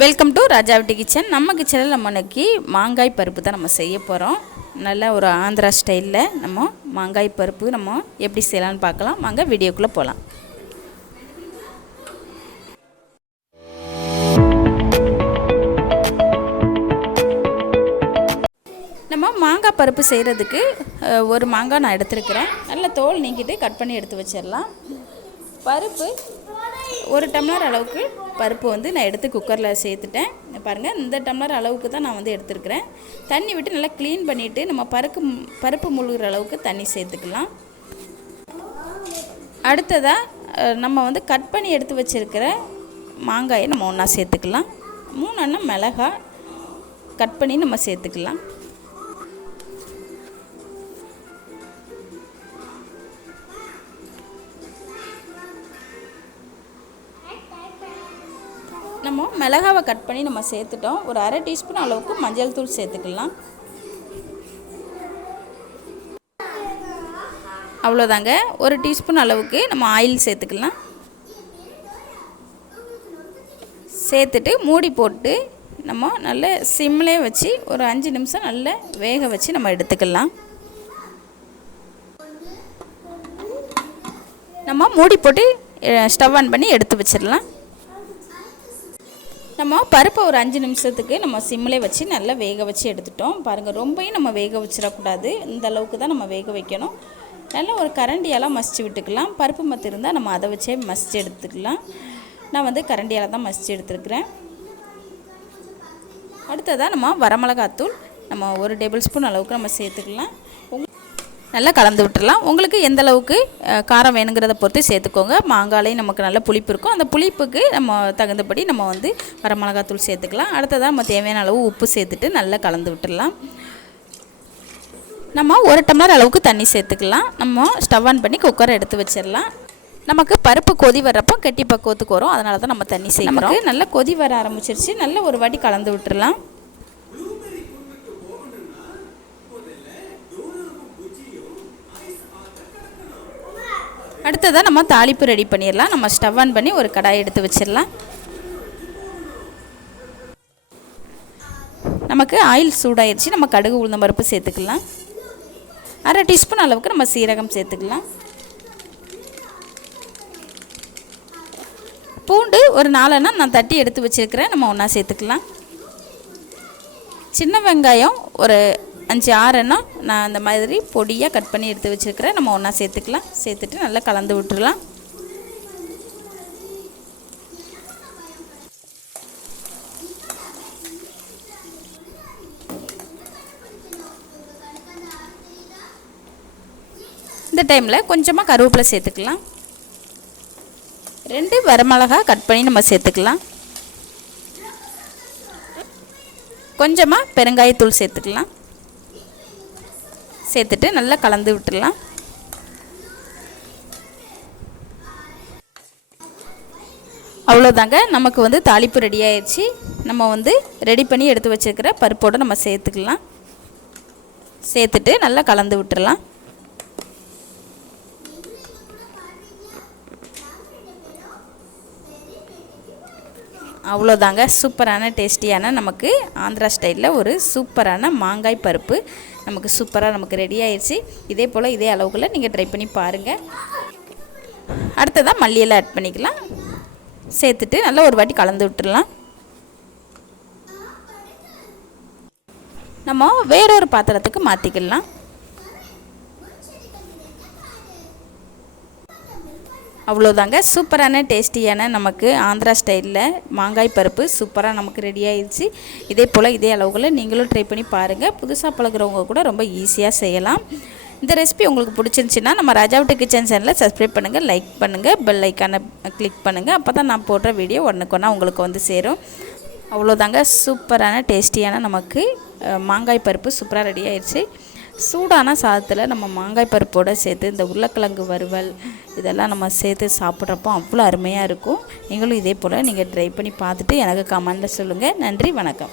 Welcome to ராஜாவட்டி kitchen நம்ம கிச்சனில் நம்ம இன்னைக்கு மாங்காய் பருப்பு தான் நம்ம செய்ய போகிறோம் நல்ல ஒரு ஆந்திரா ஸ்டைலில் நம்ம மாங்காய் பருப்பு நம்ம எப்படி செய்யலாம்னு பார்க்கலாம். வாங்க வீடியோக்குள்ளே போகலாம் நம்ம மாங்காய் பருப்பு செய்கிறதுக்கு ஒரு மாங்காய் நான் எடுத்துருக்கிறேன். நல்ல தோல் நீக்கிட்டு கட் பண்ணி எடுத்து வச்சிடலாம். பருப்பு ஒரு டம்ளர் அளவுக்கு பருப்பு வந்து நான் எடுத்து குக்கரில் சேர்த்துட்டேன். பாருங்கள் இந்த டம்ளர் அளவுக்கு தான் நான் வந்து எடுத்துருக்கிறேன். தண்ணி விட்டு நல்லா க்ளீன் பண்ணிவிட்டு நம்ம பருப்பு பருப்பு முழுகிற அளவுக்கு தண்ணி சேர்த்துக்கலாம். அடுத்ததாக நம்ம வந்து கட் பண்ணி எடுத்து வச்சுருக்கிற மாங்காயை நம்ம ஒன்றா சேர்த்துக்கலாம். மூணு எண்ணம் மிளகா கட் பண்ணி நம்ம சேர்த்துக்கலாம். நம்ம மிளகாவை கட் பண்ணி நம்ம சேர்த்துட்டோம். ஒரு அரை டீஸ்பூன் அளவுக்கு மஞ்சள் தூள் சேர்த்துக்கலாம். அவ்வளோதாங்க. ஒரு டீஸ்பூன் அளவுக்கு நம்ம ஆயில் சேர்த்துக்கலாம். சேர்த்துட்டு மூடி போட்டு நம்ம நல்ல சிம்லேயே வச்சு ஒரு அஞ்சு நிமிஷம் நல்ல வேக வச்சு நம்ம எடுத்துக்கலாம். நம்ம மூடி போட்டு ஸ்டவ் ஆன் பண்ணி எடுத்து வச்சிடலாம். நம்ம பருப்பை ஒரு அஞ்சு நிமிஷத்துக்கு நம்ம சிம்மிலே வச்சு நல்லா வேக வச்சு எடுத்துட்டோம். பாருங்கள் ரொம்பவும் நம்ம வேக வச்சிடக்கூடாது. இந்த அளவுக்கு தான் நம்ம வேக வைக்கணும். நல்லா ஒரு கரண்டியால் மசிச்சு விட்டுக்கலாம். பருப்பு மத்து இருந்தால் நம்ம அதை வச்சே மசிச்சு எடுத்துக்கலாம். நான் வந்து கரண்டியால் தான் மசிச்சு எடுத்துருக்குறேன். அடுத்ததாக நம்ம வரமிளகாத்தூள். நம்ம ஒரு டேபிள் ஸ்பூன் அளவுக்கு நம்ம சேர்த்துக்கலாம். நல்லா கலந்து விட்டுடலாம் உங்களுக்கு எந்த அளவுக்கு காரம் வேணுங்கிறத பொறுத்து சேர்த்துக்கோங்க. மாங்காலையும் நமக்கு நல்ல புளிப்பு இருக்கும். அந்த புளிப்புக்கு நம்ம தகுந்தபடி நம்ம வந்து வரமிளகாத்தூள் சேர்த்துக்கலாம். அடுத்ததாக நம்ம தேவையான அளவு உப்பு சேர்த்துட்டு நல்லா கலந்து விட்டுடலாம் நம்ம ஒரு டம்ளர் அளவுக்கு தண்ணி சேர்த்துக்கலாம். நம்ம ஸ்டவ் ஆன் பண்ணி குக்கரை எடுத்து வச்சிடலாம். நமக்கு பருப்பு கொதி வர்றப்போ கெட்டி பக்குவத்துக்கு வரும். அதனால தான் நம்ம தண்ணி சேர்க்குறோம். நல்லா கொதி வர ஆரம்பிச்சிருச்சு. நல்ல ஒரு வாட்டி கலந்து விட்டுடலாம் அடுத்ததாக நம்ம தாளிப்பு ரெடி பண்ணிடலாம். நம்ம ஸ்டவ் ஆன் பண்ணி ஒரு கடாய் எடுத்து வச்சிடலாம். நமக்கு ஆயில் சூடாயிருச்சு. நம்ம கடுகு உளுந்த பருப்பு சேர்த்துக்கலாம். அரை டீஸ்பூன் அளவுக்கு நம்ம சீரகம் சேர்த்துக்கலாம். பூண்டு ஒரு நாலனா நான் தட்டி எடுத்து வச்சுருக்கிறேன். நம்ம ஒன்றா சேர்த்துக்கலாம். சின்ன வெங்காயம் ஒரு அஞ்சு ஆறெண்ணா நான் அந்த மாதிரி பொடியாக கட் பண்ணி எடுத்து வச்சுருக்கிறேன். நம்ம ஒன்றா சேர்த்துக்கலாம். சேர்த்துட்டு நல்லா கலந்து விட்டுறலாம். இந்த டைமில் கொஞ்சமாக கருவேப்பிலை சேர்த்துக்கலாம். ரெண்டு வரமிளகா கட் பண்ணி நம்ம சேர்த்துக்கலாம். கொஞ்சமாக பெருங்காயத்தூள் சேர்த்துக்கலாம். சேர்த்துட்டு நல்லா கலந்து விட்டுடலாம். அவ்வளோதாங்க நமக்கு வந்து தாளிப்பு ரெடி ஆயிடுச்சு நம்ம வந்து ரெடி பண்ணி எடுத்து வச்சுருக்கிற பருப்போடு நம்ம சேர்த்துக்கலாம். சேர்த்துட்டு நல்லா கலந்து விட்டுடலாம். அவ்வளோதாங்க. சூப்பரான டேஸ்டியான நமக்கு ஆந்திரா ஸ்டைலில் ஒரு சூப்பரான மாங்காய் பருப்பு நமக்கு சூப்பராக நமக்கு ரெடி ஆயிடுச்சு இதே போல் இதே அளவுக்குள்ள நீங்கள் ட்ரை பண்ணி பாருங்கள் அடுத்ததாக மல்லியெல்லாம் ஆட் பண்ணிக்கலாம். சேர்த்துட்டு நல்லா ஒரு வாட்டி கலந்து விட்டுடலாம் நம்ம வேறொரு பாத்திரத்துக்கு மாற்றிக்கலாம் அவ்வளோதாங்க. சூப்பரான டேஸ்டியான நமக்கு ஆந்திரா ஸ்டைலில் மாங்காய் பருப்பு சூப்பராக நமக்கு ரெடி ஆயிடுச்சு. இதே போல் இதே அளவுகளில் நீங்களும் ட்ரை பண்ணி பாருங்கள் புதுசாக பழகுறவங்க கூட ரொம்ப ஈஸியாக செய்யலாம். இந்த ரெசிபி உங்களுக்கு பிடிச்சிருந்துச்சின்னா நம்ம ராஜாவட்டு கிச்சன் சேனலில் சப்ஸ்கிரைப் பண்ணுங்கள் லைக் பண்ணுங்கள் பெல் ஐக்கானை கிளிக் பண்ணுங்கள் அப்போ தான் நான் போடுற வீடியோ ஒன்றுக்கு உங்களுக்கு வந்து சேரும். அவ்வளோதாங்க. சூப்பரான டேஸ்டியான நமக்கு மாங்காய் பருப்பு சூப்பராக ரெடி ஆயிடுச்சு. சூடான சாதத்தில் நம்ம மாங்காய் பருப்போடு சேர்த்து இந்த உருளைக்கிழங்கு வறுவல் இதெல்லாம் நம்ம சேர்த்து சாப்பிட்றப்போ அவ்வளோ அருமையாக இருக்கும். நீங்களும் இதே போல் நீங்கள் ட்ரை பண்ணி பார்த்துட்டு எனக்கு கமெண்டில் சொல்லுங்கள் நன்றி வணக்கம்.